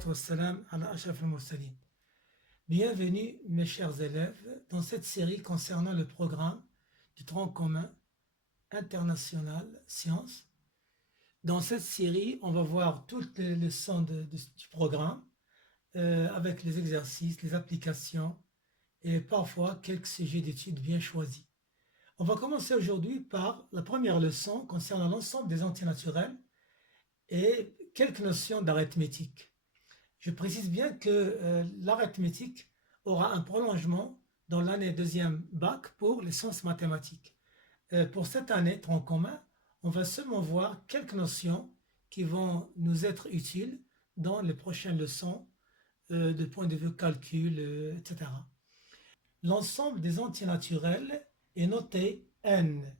wassalatu wassalam ala ashraf al-mursalin. Bienvenue mes chers élèves dans cette série concernant le programme du tronc commun international sciences. Dans cette série, on va voir toutes les leçons du programme avec les exercices, les applications et parfois quelques sujets d'études bien choisis. On va commencer aujourd'hui par la première leçon concernant l'ensemble des entiers naturels et quelques notions d'arithmétique. Je précise bien que l'arithmétique aura un prolongement dans l'année deuxième bac pour les sciences mathématiques. Pour cette année tronc commun, on va seulement voir quelques notions qui vont nous être utiles dans les prochaines leçons de point de vue calcul, etc. L'ensemble des entiers naturels est noté n.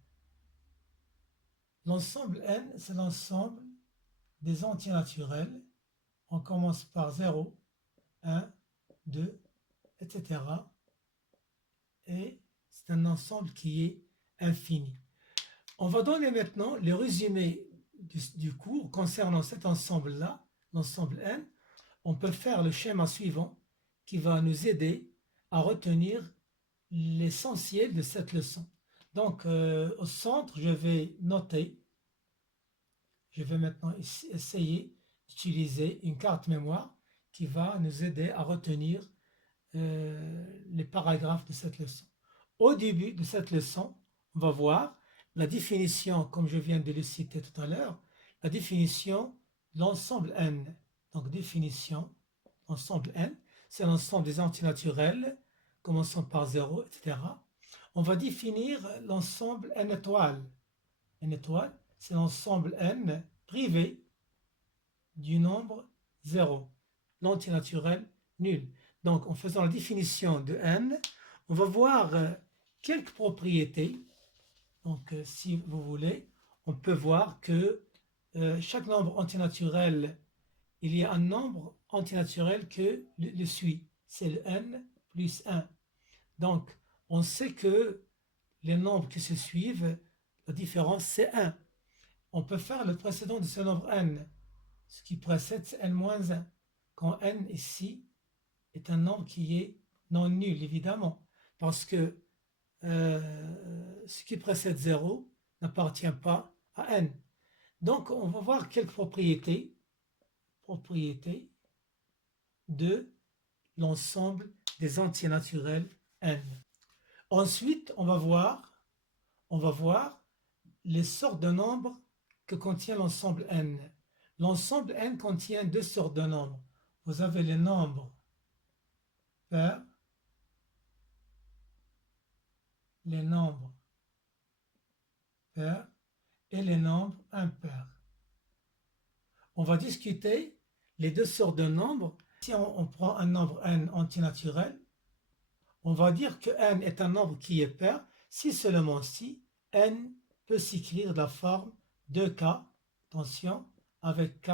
L'ensemble n, c'est l'ensemble des entiers naturels. On commence par 0, 1, 2, etc. Et c'est un ensemble qui est infini. On va donner maintenant le résumé du cours concernant cet ensemble-là, l'ensemble n. On peut faire le schéma suivant qui va nous aider à retenir l'essentiel de cette leçon. Donc, au centre, je vais noter. Je vais maintenant essayer d'utiliser une carte mémoire qui va nous aider à retenir les paragraphes de cette leçon. Au début de cette leçon, on va voir la définition, comme je viens de le citer tout à l'heure, la définition de l'ensemble n. Donc, définition, l'ensemble n, c'est l'ensemble des entiers naturels, commençant par 0, etc. On va définir l'ensemble n étoile. N étoile, c'est l'ensemble n privé du nombre 0, l'entier naturel nul. Donc, en faisant la définition de n, on va voir quelques propriétés. Donc, si vous voulez, on peut voir que chaque nombre entier naturel, il y a un nombre entier naturel que le suit. C'est le n plus 1. Donc, on sait que les nombres qui se suivent, la différence, c'est 1. On peut faire le précédent de ce nombre n. Ce qui précède, c'est n-1. Quand n ici est un nombre qui est non nul, évidemment, parce que ce qui précède 0 n'appartient pas à n. Donc, on va voir quelques propriétés de l'ensemble des entiers naturels n. Ensuite, on va voir les sortes de nombres que contient l'ensemble n. L'ensemble n contient deux sortes de nombres. Vous avez les nombres pairs, et les nombres impairs. On va discuter les deux sortes de nombres. Si on prend un nombre n entier naturel, on va dire que n est un nombre qui est pair si seulement si n peut s'écrire de la forme 2k, attention, avec k,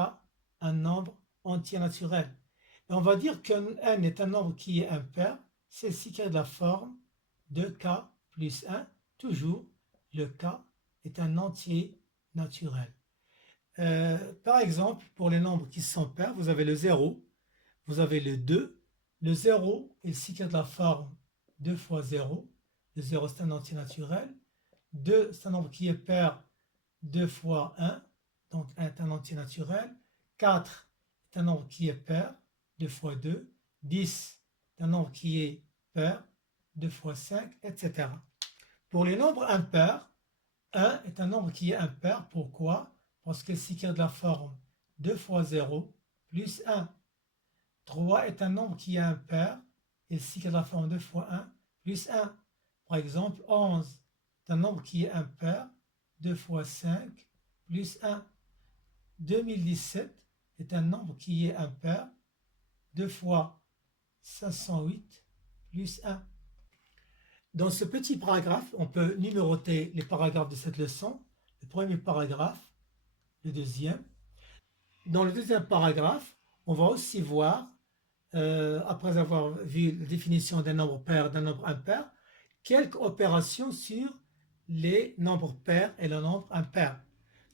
un nombre entier naturel. Et on va dire que n est un nombre qui est impair, c'est s'écrire de la forme 2k plus 1, toujours le k est un entier naturel. Par exemple, pour les nombres qui sont pairs, vous avez le 0, vous avez le 2. Le 0, il s'écrit de la forme 2 fois 0. Le 0, c'est un entier naturel. 2, c'est un nombre qui est pair 2 fois 1. Donc 1 est un entier naturel. 4 est un nombre qui est pair 2 fois 2. 10 est un nombre qui est pair 2 fois 5, etc. Pour les nombres impairs, 1 est un nombre qui est impair. Pourquoi? Parce qu'il s'écrit de la forme 2 fois 0 plus 1. 3 est un nombre qui est impair. Il s'écrit de la forme 2 fois 1 plus 1. Par exemple, 11 est un nombre qui est impair. 2 fois 5 plus 1. 2017 est un nombre qui est impair. 2 fois 508 plus 1. Dans ce petit paragraphe, on peut numéroter les paragraphes de cette leçon. Le premier paragraphe, le deuxième. Dans le deuxième paragraphe, on va aussi voir, après avoir vu la définition d'un nombre pair, d'un nombre impair, quelques opérations sur les nombres pairs et le nombre impair.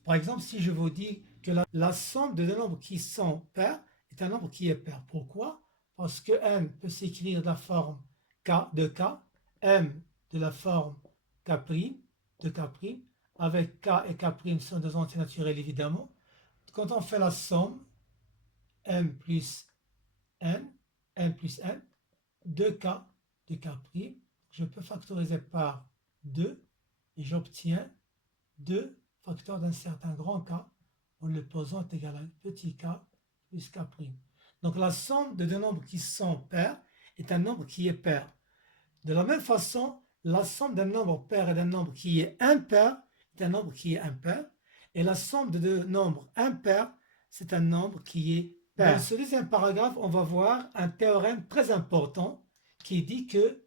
Par exemple, si je vous dis que la somme de deux nombres qui sont pairs est un nombre qui est pair. Pourquoi? Parce que n peut s'écrire de la forme k de k, m de la forme k' de k', avec k et k' sont deux entiers naturels évidemment. Quand on fait la somme, m plus n, n plus n, 2k de k', je peux factoriser par 2 et j'obtiens 2 facteurs d'un certain grand K en le posant est égal à petit k plus k'. Donc la somme de deux nombres qui sont pairs est un nombre qui est pair. De la même façon, la somme d'un nombre pair et d'un nombre qui est impair est un nombre qui est impair. Et la somme de deux nombres impairs, c'est un nombre qui est pair. Dans ce deuxième paragraphe, on va voir un théorème très important qui dit que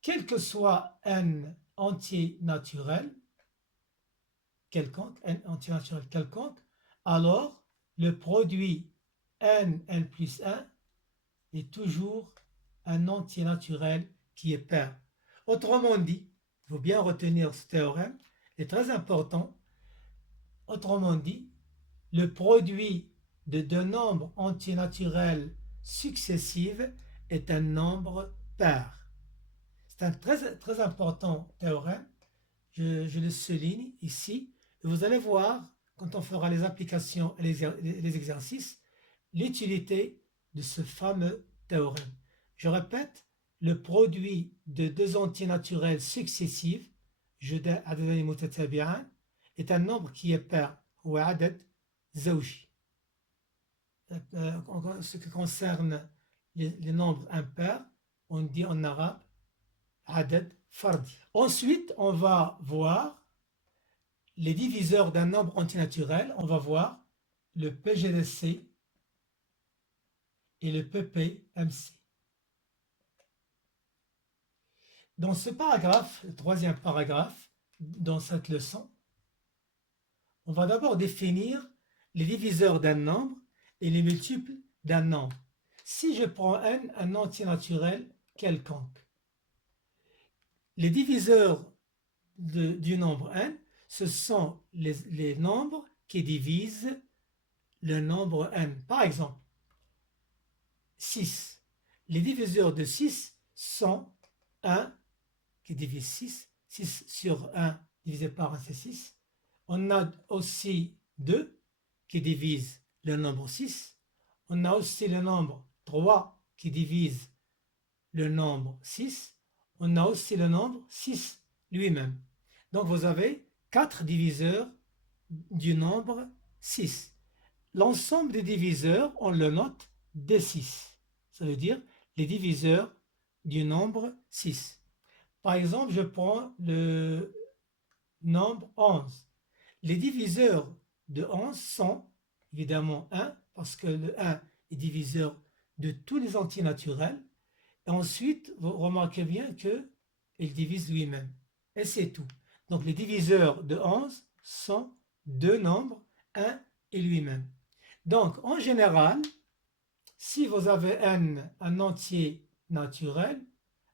quel que soit n entier naturel quelconque, n entier naturel quelconque, alors le produit n plus 1 est toujours un entier naturel qui est pair. Autrement dit, il faut bien retenir ce théorème, est très important. Autrement dit, le produit de deux nombres entiers naturels successifs est un nombre pair. C'est un très important théorème. Je le souligne ici. Et vous allez voir, quand on fera les applications et les exercices, l'utilité de ce fameux théorème. Je répète, le produit de deux entiers naturels successifs, est un nombre qui est pair, ou عدد زوجي. En ce qui concerne les nombres impairs, on dit en arabe عدد فردي. Ensuite, on va voir les diviseurs d'un nombre antinaturel. On va voir le PGDC et le PPMC. Dans ce paragraphe, le troisième paragraphe, dans cette leçon, on va d'abord définir les diviseurs d'un nombre et les multiples d'un nombre. Si je prends n, un entier naturel quelconque, les diviseurs du nombre n, ce sont les nombres qui divisent le nombre n. Par exemple, 6. Les diviseurs de 6 sont 1 qui divise 6. 6 sur 1 divisé par 1, c'est 6. On a aussi 2 qui divise le nombre 6. On a aussi le nombre 3 qui divise le nombre 6. On a aussi le nombre 6 lui-même. Donc vous avez 4 diviseurs du nombre 6. L'ensemble des diviseurs, on le note D6. Ça veut dire les diviseurs du nombre 6. Par exemple, je prends le nombre 11. Les diviseurs de 11 sont évidemment 1, parce que le 1 est diviseur de tous les entiers naturels. Et ensuite, vous remarquez bien qu'il divise lui-même. Et c'est tout. Donc les diviseurs de 11 sont deux nombres, 1 et lui-même. Donc en général, si vous avez n, un entier naturel,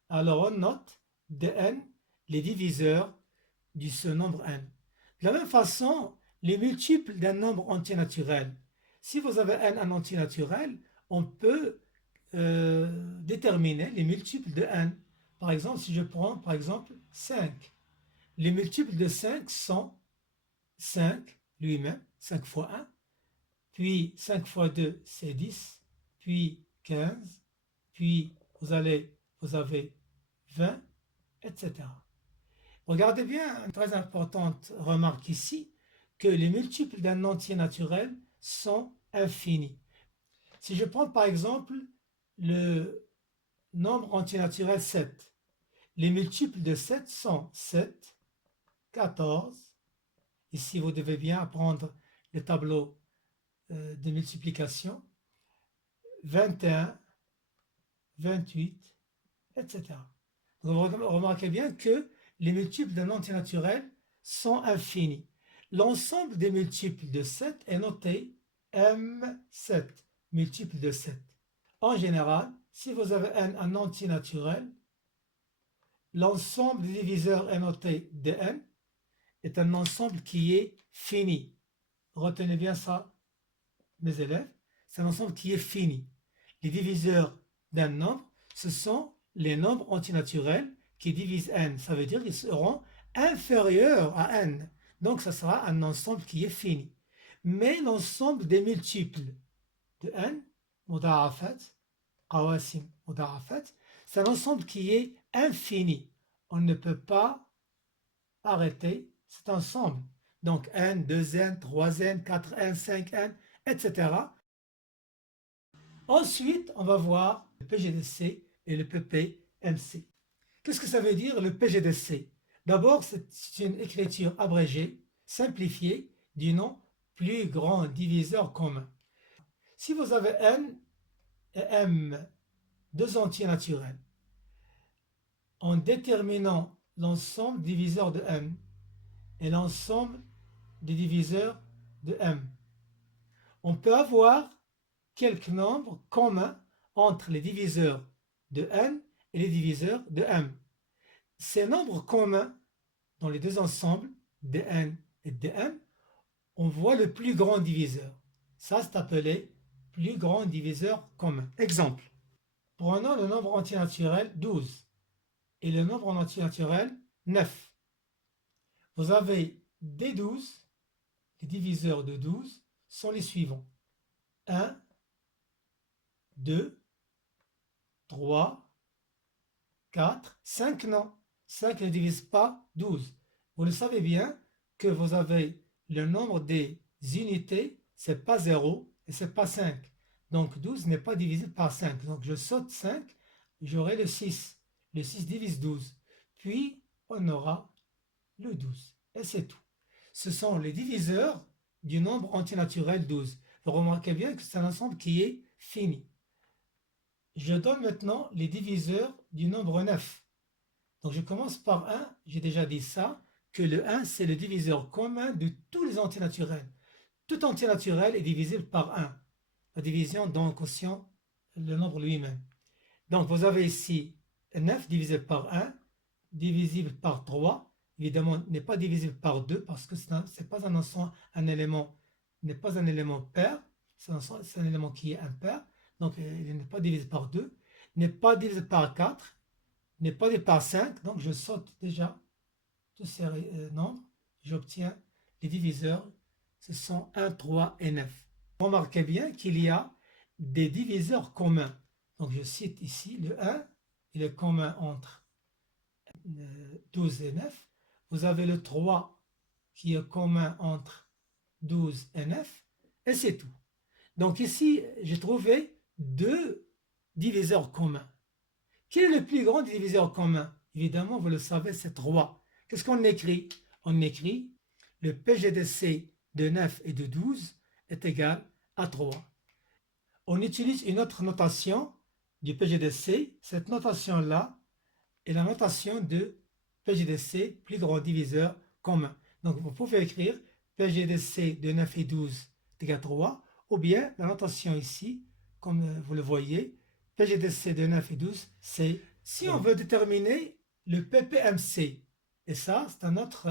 alors on note dn les diviseurs de ce nombre n. De la même façon, les multiples d'un nombre entier naturel. Si vous avez n, un entier naturel, on peut déterminer les multiples de n. Par exemple, si je prends par exemple 5, les multiples de 5 sont 5 lui-même, 5 fois 1, puis 5 fois 2, c'est 10, puis 15, puis vous avez 20, etc. Regardez bien, une très importante remarque ici, que les multiples d'un entier naturel sont infinis. Si je prends par exemple le nombre entier naturel 7, les multiples de 7 sont 7, 14, ici vous devez bien apprendre le tableau de multiplication, 21, 28, etc. Donc vous remarquez bien que les multiples d'un entier naturel sont infinis. L'ensemble des multiples de 7 est noté M7, multiple de 7. En général, si vous avez un entier naturel, l'ensemble des diviseurs est noté Dn, est un ensemble qui est fini. Retenez bien ça, mes élèves. c'est un ensemble qui est fini. Les diviseurs d'un nombre, ce sont les nombres antinaturels qui divisent n. Ça veut dire qu'ils seront inférieurs à n. Donc, ça sera un ensemble qui est fini. Mais l'ensemble des multiples de n, مضاعفات, قواسم مضاعفات, c'est un ensemble qui est infini. On ne peut pas arrêter cet ensemble. Donc, n, 2n, 3n, 4n, 5n, etc. Ensuite, on va voir le PGDC et le PPMC. Qu'est-ce que ça veut dire le PGDC? D'abord, c'est une écriture abrégée, simplifiée, du nom plus grand diviseur commun. Si vous avez n et m, deux entiers naturels, en déterminant l'ensemble diviseur de m et l'ensemble des diviseurs de m, on peut avoir quelques nombres communs entre les diviseurs de n et les diviseurs de m. Ces nombres communs dans les deux ensembles de n et de m, on voit le plus grand diviseur. Ça, c'est appelé plus grand diviseur commun. Exemple, prenons le nombre entier naturel 12 et le nombre entier naturel 9. Vous avez des 12, les diviseurs de 12 sont les suivants. 1, 2, 3, 4, 5 non. 5 ne divise pas 12. Vous le savez bien que vous avez le nombre des unités, c'est pas 0 et c'est pas 5. Donc 12 n'est pas divisible par 5. Donc je saute 5, j'aurai le 6. Le 6 divise 12. Puis on aura le 12. Et c'est tout. Ce sont les diviseurs du nombre antinaturel 12. Vous remarquez bien que c'est un ensemble qui est fini. Je donne maintenant les diviseurs du nombre 9. Donc je commence par 1, j'ai déjà dit ça, que le 1 c'est le diviseur commun de tous les entiers naturels. Tout entier naturel est divisible par 1. La division dans le quotient, le nombre lui-même. Donc vous avez ici 9 divisé par 1, divisible par 3, évidemment n'est pas divisible par 2 parce que ce n'est pas un ensemble, un élément, n'est pas un élément pair, c'est un élément qui est impair, donc il n'est pas divisé par 2, n'est pas divisé par 4, n'est pas divisé par 5, donc je saute déjà tous ces nombres, j'obtiens les diviseurs, ce sont 1, 3 et 9. Remarquez bien qu'il y a des diviseurs communs. Donc je cite ici le 1, il est commun entre 12 et 9. Vous avez le 3 qui est commun entre 12 et 9. Et c'est tout. Donc ici, j'ai trouvé deux diviseurs communs. Quel est le plus grand diviseur commun? Évidemment, vous le savez, c'est 3. Qu'est-ce qu'on écrit? On écrit le PGDC de 9 et de 12 est égal à 3. On utilise une autre notation du PGDC. Cette notation-là est la notation de PGDC, plus grand diviseur commun. Donc, vous pouvez écrire PGDC de 9 et 12 est égal à 3, ou bien la notation ici, comme vous le voyez, PGDC de 9 et 12, c'est si on veut déterminer le PPMC, et ça, c'est un autre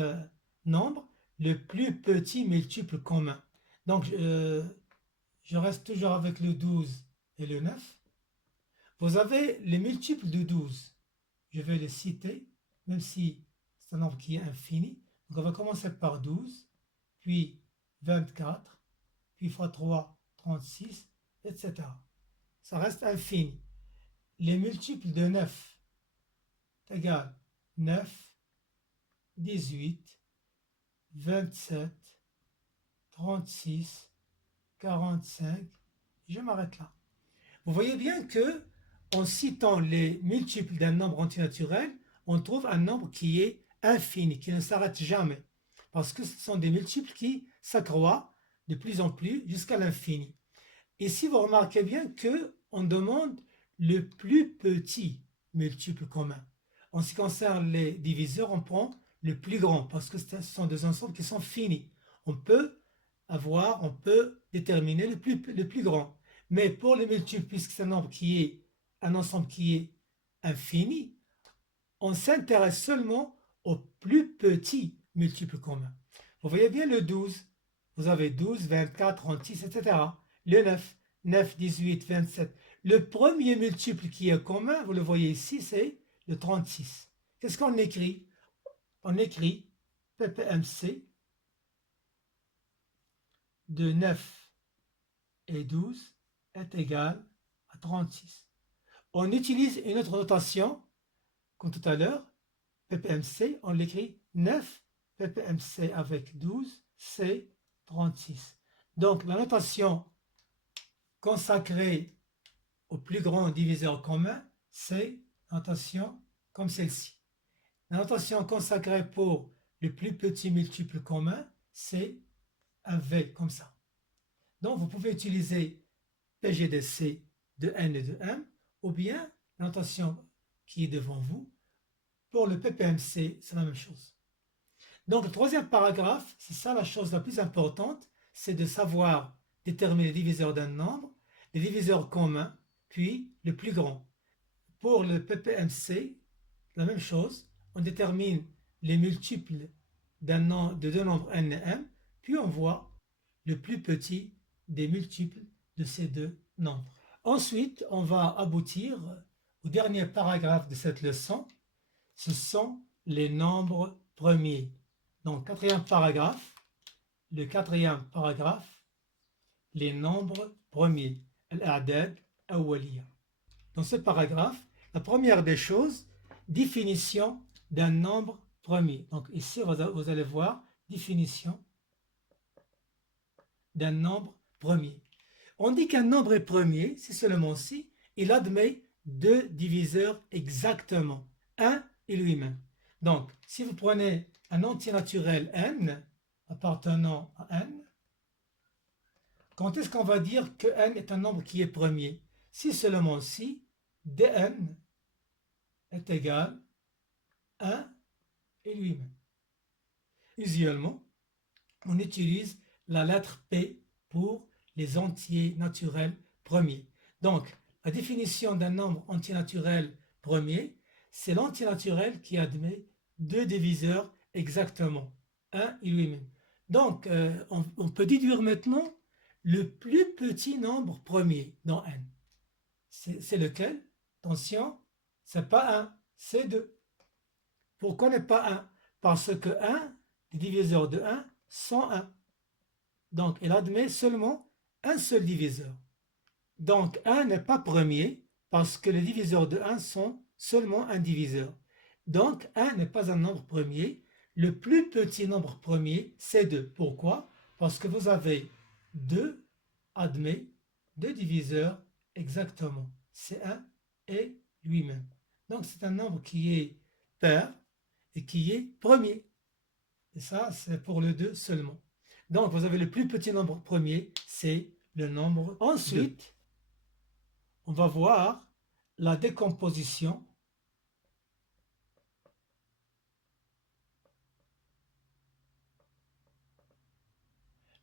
nombre, le plus petit multiple commun. Donc, je reste toujours avec le 12 et le 9. Vous avez les multiples de 12. Je vais les citer, même si c'est un nombre qui est infini. Donc, on va commencer par 12, puis 24, puis x 3, 36, etc. Ça reste infini. Les multiples de 9 égale 9, 18, 27, 36, 45. Je m'arrête là. Vous voyez bien que en citant les multiples d'un nombre antinaturel, on trouve un nombre qui est infini, qui ne s'arrête jamais. Parce que ce sont des multiples qui s'accroissent de plus en plus jusqu'à l'infini. Ici, vous remarquez bien qu'on demande le plus petit multiple commun. En ce qui concerne les diviseurs, on prend le plus grand parce que ce sont des ensembles qui sont finis. On peut déterminer le plus grand. Mais pour les multiples, puisque c'est un ensemble qui est infini, on s'intéresse seulement au plus petit multiple commun. Vous voyez bien le 12. Vous avez 12, 24, 36, etc. Le 9, 9, 18, 27. Le premier multiple qui est commun, vous le voyez ici, c'est le 36. Qu'est-ce qu'on écrit? On écrit PPMC de 9 et 12 est égal à 36. On utilise une autre notation, comme tout à l'heure, PPMC, on l'écrit 9 PPMC avec 12, c'est 36. Donc la notation consacrée au plus grand diviseur commun, c'est la notation comme celle-ci. La notation consacrée pour le plus petit multiple commun, c'est un V comme ça. Donc vous pouvez utiliser PGDC de N et de M, ou bien la notation qui est devant vous. Pour le PPMC, c'est la même chose. Donc le troisième paragraphe, c'est ça la chose la plus importante, c'est de savoir déterminer les diviseurs d'un nombre, les diviseurs communs, puis le plus grand. Pour le PPMC, la même chose, on détermine les multiples de deux nombres n et m, puis on voit le plus petit des multiples de ces deux nombres. Ensuite, on va aboutir au dernier paragraphe de cette leçon. Ce sont les nombres premiers. Donc, quatrième paragraphe, le quatrième paragraphe, les nombres premiers. Al-A'dad Awwaliya. Dans ce paragraphe, la première des choses, définition d'un nombre premier. Donc ici, vous allez voir définition d'un nombre premier. On dit qu'un nombre est premier, c'est seulement si il admet deux diviseurs exactement, 1 et lui-même. Donc, si vous prenez un entier naturel n appartenant à n, quand est-ce qu'on va dire que n est un nombre qui est premier? Si seulement si dn est égal à 1 et lui-même. Usuellement, on utilise la lettre P pour les entiers naturels premiers. Donc, la définition d'un nombre entier naturel premier, c'est l'entier naturel qui admet deux diviseurs exactement, 1 et lui-même. Donc, on peut déduire maintenant le plus petit nombre premier dans n. C'est lequel? Attention, c'est pas 1, c'est 2. Pourquoi n'est pas 1? Parce que 1, les diviseurs de 1 sont 1. Donc, il admet seulement un seul diviseur. Donc, 1 n'est pas premier parce que les diviseurs de 1 sont seulement un diviseur. Donc, 1 n'est pas un nombre premier. Le plus petit nombre premier, c'est 2. Pourquoi? Parce que vous avez 2 admet 2 diviseurs exactement. C'est 1 et lui-même. Donc, c'est un nombre qui est pair et qui est premier. Et ça, c'est pour le 2 seulement. Donc, vous avez le plus petit nombre premier, c'est le nombre. Ensuite, on va voir la décomposition.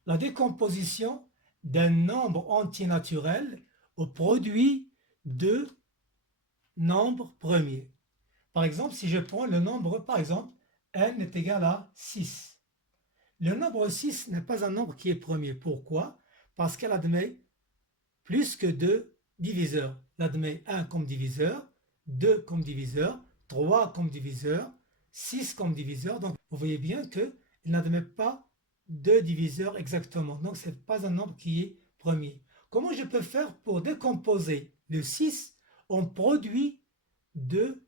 La décomposition d'un nombre entier naturel au produit de nombres premiers. Par exemple, si je prends le nombre, par exemple, n est égal à 6. Le nombre 6 n'est pas un nombre qui est premier. Pourquoi? Parce qu'elle admet plus que 2 diviseurs. Elle admet 1 comme diviseur, 2 comme diviseur, 3 comme diviseur, 6 comme diviseur. Donc, vous voyez bien qu'il n'admet pas 2 diviseurs exactement. Donc, ce n'est pas un nombre qui est premier. Comment je peux faire pour décomposer le 6 en produit de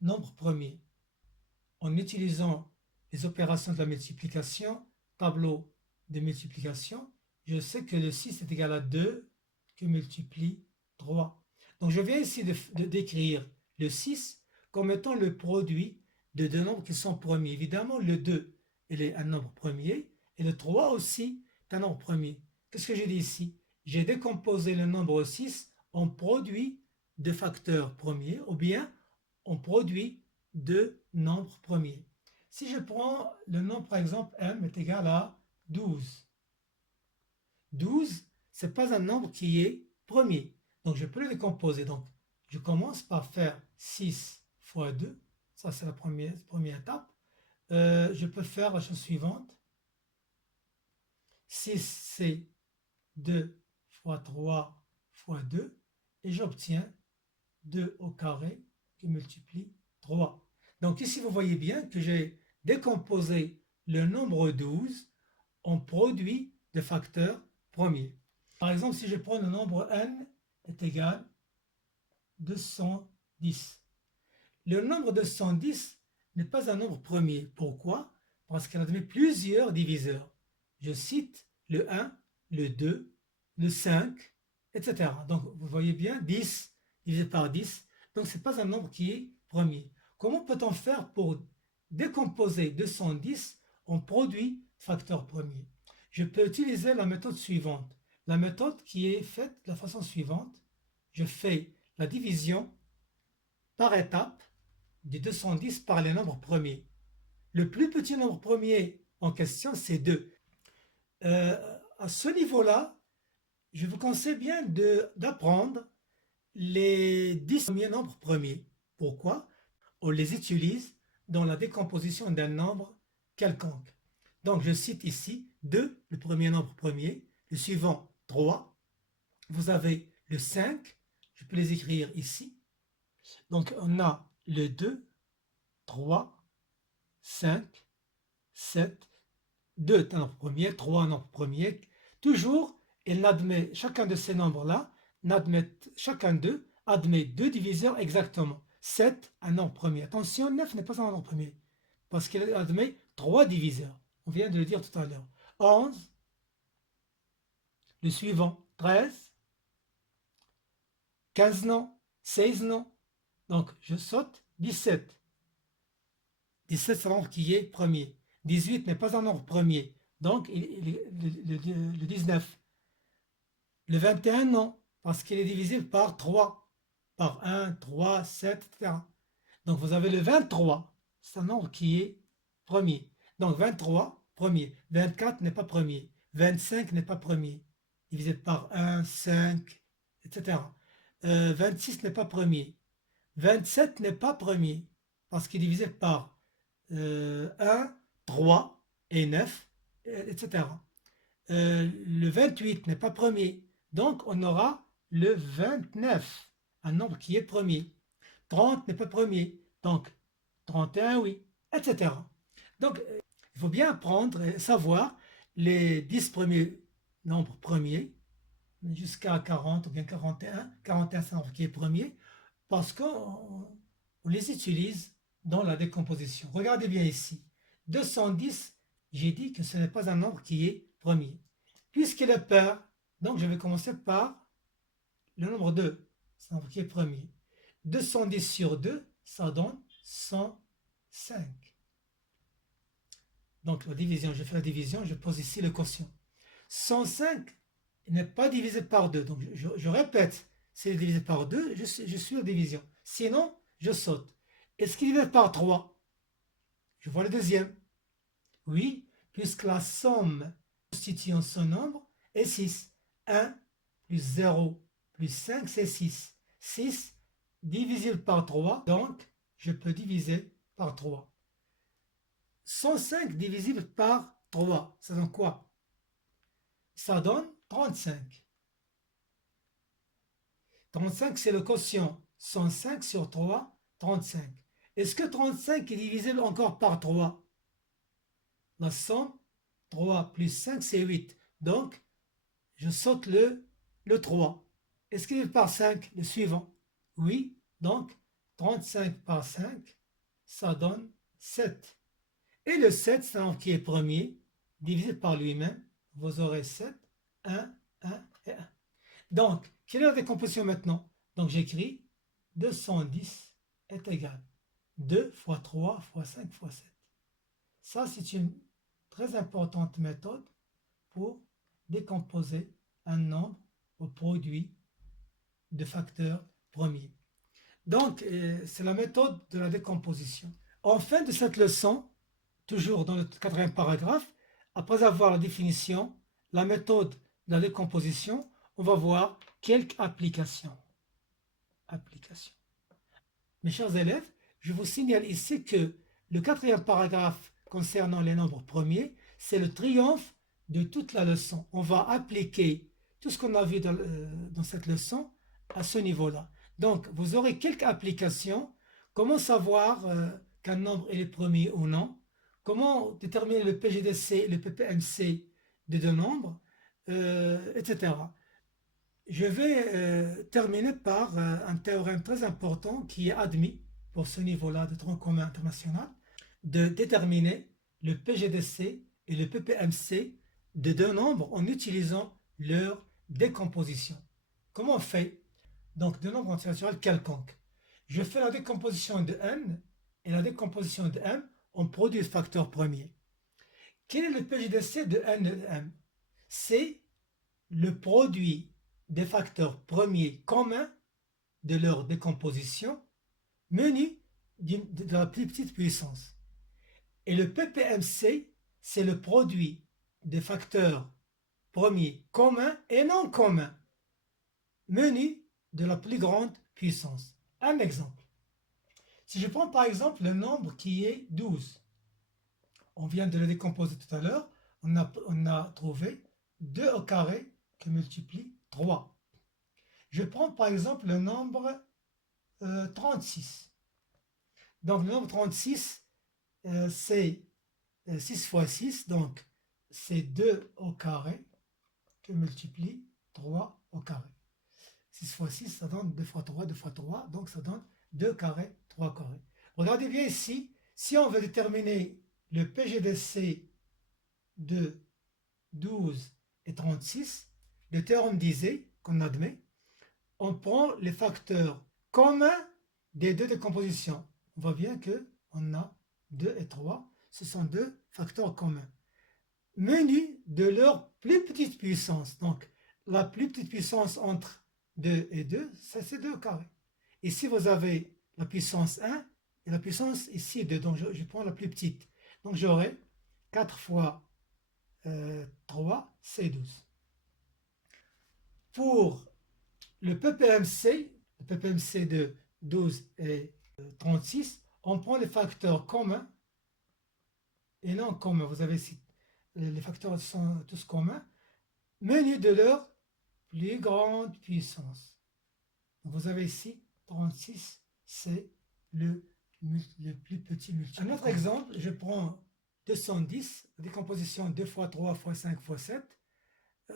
nombres premiers? En utilisant les opérations de la multiplication, tableau de multiplication, je sais que le 6 est égal à 2 que multiplie 3. Donc je viens ici d'écrire le 6 comme étant le produit de deux nombres qui sont premiers. Évidemment, le 2, il est un nombre premier, et le 3 aussi est un nombre premier. Qu'est-ce que j'ai dit ici? J'ai décomposé le nombre 6 en produit de facteurs premiers, ou bien en produit de nombres premiers. Si je prends le nombre, par exemple, m est égal à 12. 12, ce n'est pas un nombre qui est premier. Donc, je peux le décomposer. Donc, je commence par faire 6 fois 2. Ça, c'est la première étape. Je peux faire la chose suivante. 6, c'est 2 fois 3 fois 2 et j'obtiens 2 au carré qui multiplie 3. Donc ici, vous voyez bien que j'ai décomposé le nombre 12 en produit de facteurs premiers. Par exemple, si je prends le nombre n est égal à 210. Le nombre 210 n'est pas un nombre premier. Pourquoi? Parce qu'il admet plusieurs diviseurs. Je cite le 1, le 2, le 5, etc. Donc, vous voyez bien, 10 divisé par 10. Donc, ce n'est pas un nombre qui est premier. Comment peut-on faire pour décomposer 210 en produit facteur premier? Je peux utiliser la méthode suivante. La méthode qui est faite de la façon suivante. Je fais la division par étape du 210 par les nombres premiers. Le plus petit nombre premier en question, c'est 2. À ce niveau-là, je vous conseille bien d'apprendre les 10 premiers nombres premiers. Pourquoi? On les utilise dans la décomposition d'un nombre quelconque. Donc, je cite ici 2, le premier nombre premier, le suivant 3. Vous avez le 5, je peux les écrire ici. Donc, on a le 2, 3, 5, 7, 2 est un nombre premier, 3 un nombre premier. Toujours, chacun de ces nombres-là, chacun d'eux admet 2 diviseurs exactement. 7, un nombre premier. Attention, 9 n'est pas un nombre premier, parce qu'il admet 3 diviseurs. On vient de le dire tout à l'heure. 11, le suivant, 13, 15 non, 16 non. Donc, je saute 17. 17, c'est un nombre qui est premier. 18 n'est pas un nombre premier. Donc, le 19. Le 21, non, parce qu'il est divisible par 3. Par 1, 3, 7, etc. Donc, vous avez le 23. C'est un nombre qui est premier. Donc, 23, premier. 24 n'est pas premier. 25 n'est pas premier. Divisé par 1, 5, etc. 26 n'est pas premier. 27 n'est pas premier. Parce qu'il est divisé par 1, 3 et 9, etc. Le 28 n'est pas premier. Donc, on aura le 29, un nombre qui est premier. 30 n'est pas premier. Donc, 31, oui, etc. Donc, il faut bien apprendre et savoir les 10 premiers nombres premiers jusqu'à 40 ou bien 41. 41, c'est un nombre qui est premier parce qu'on les utilise dans la décomposition. Regardez bien ici. 210, j'ai dit que ce n'est pas un nombre qui est premier. Puisqu'il est pair, donc je vais commencer par le nombre 2. C'est un nombre qui est premier. 210 sur 2, ça donne 105. Donc la division, je fais la division, je pose ici le quotient. 105 n'est pas divisé par 2. Donc je répète, c'est divisé par 2, je suis la division. Sinon, je saute. Est-ce qu'il est divisé par 3? Je vois le deuxième. Oui, puisque la somme constituant ce nombre est 6. 1 plus 0 plus 5, c'est 6. 6 divisible par 3, donc je peux diviser par 3. 105 divisible par 3, ça donne quoi? Ça donne 35. 35, c'est le quotient. 105 sur 3, 35. Est-ce que 35 est divisible encore par 3? La somme, 3 plus 5, c'est 8. Donc, je saute le 3. Est-ce qu'il est par 5? Le suivant. Oui, donc 35 par 5, ça donne 7. Et le 7, c'est un nombre qui est premier, divisé par lui-même. Vous aurez 7, 1, 1 et 1. Donc, quelle est la décomposition maintenant? Donc, j'écris 210 est égal 2 fois 3 fois 5 fois 7. Ça, c'est une très importante méthode pour décomposer un nombre au produit de facteurs premiers. Donc, c'est la méthode de la décomposition. En fin de cette leçon, toujours dans le 4e paragraphe, après avoir la définition, la méthode de la décomposition, on va voir quelques applications. Mes chers élèves, je vous signale ici que le 4e paragraphe concernant les nombres premiers, c'est le triomphe de toute la leçon. On va appliquer tout ce qu'on a vu dans cette leçon à ce niveau-là. Donc, vous aurez quelques applications. Comment savoir qu'un nombre est le premier ou non? Comment déterminer le PGDC, le PPMC de deux nombres, etc. Je vais terminer par un théorème très important qui est admis pour ce niveau-là de tronc commun international, de déterminer le PGDC et le PPMC de deux nombres en utilisant leur décomposition. Comment on fait? Donc, de nombres antinaturels quelconques. Je fais la décomposition de n, et la décomposition de m, on produit le facteur premier. Quel est le PGDC de n et de m? C'est le produit des facteurs premiers communs de leur décomposition munis de la plus petite puissance. Et le PPMC, c'est le produit des facteurs premiers communs et non communs munis de la plus grande puissance. Un exemple. Si je prends par exemple le nombre qui est 12, on vient de le décomposer tout à l'heure, on a trouvé 2 au carré qui multiplie 3. Je prends par exemple le nombre 36. Donc le nombre 36, c'est 6 fois 6, donc c'est 2 au carré qui multiplie 3 au carré. 6 fois 6, ça donne 2 fois 3, 2 fois 3, donc ça donne 2 carrés, 3 carrés. Regardez bien ici, si on veut déterminer le PGDC de 12 et 36, le théorème disait, qu'on admet, on prend les facteurs communs des deux décompositions. On voit bien qu'on a 2 et 3, ce sont deux facteurs communs, munis de leur plus petite puissance. Donc, la plus petite puissance entre 2 et 2, c'est 2 au carré. Ici, vous avez la puissance 1 et la puissance ici 2. Donc, je prends la plus petite. Donc, j'aurai 4 fois 3, c'est 12. Pour le PPMC de 12 et 36, on prend les facteurs communs et non communs. Vous avez ici, les facteurs sont tous communs, munis de leur plus grande puissance. Donc vous avez ici 36, c'est le plus petit multiple. Un autre exemple, je prends 210, décomposition 2 fois 3 fois 5 fois 7,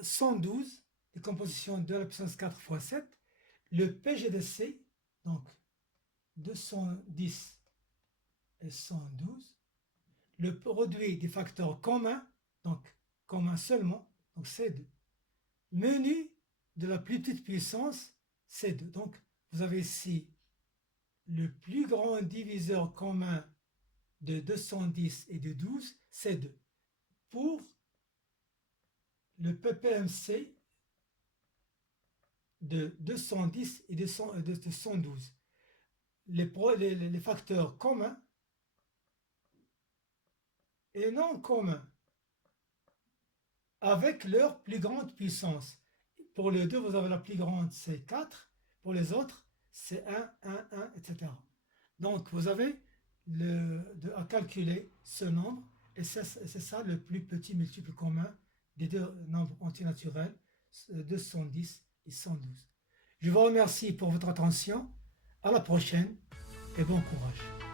112, décomposition 2 à la puissance 4 fois 7, le PGDC, donc 210 et 112, le produit des facteurs communs, donc communs seulement, donc C2, menu de la plus petite puissance, C2. Donc, vous avez ici le plus grand diviseur commun de 210 et de 12, C2. Pour le PPMC de 210 et de 112, les facteurs communs et non communs avec leur plus grande puissance. Pour les deux, vous avez la plus grande, c'est 4. Pour les autres, c'est 1, 1, 1, etc. Donc, vous avez à calculer ce nombre, et c'est ça le plus petit multiple commun des deux nombres antinaturels, 210 et 112. Je vous remercie pour votre attention. À la prochaine et bon courage.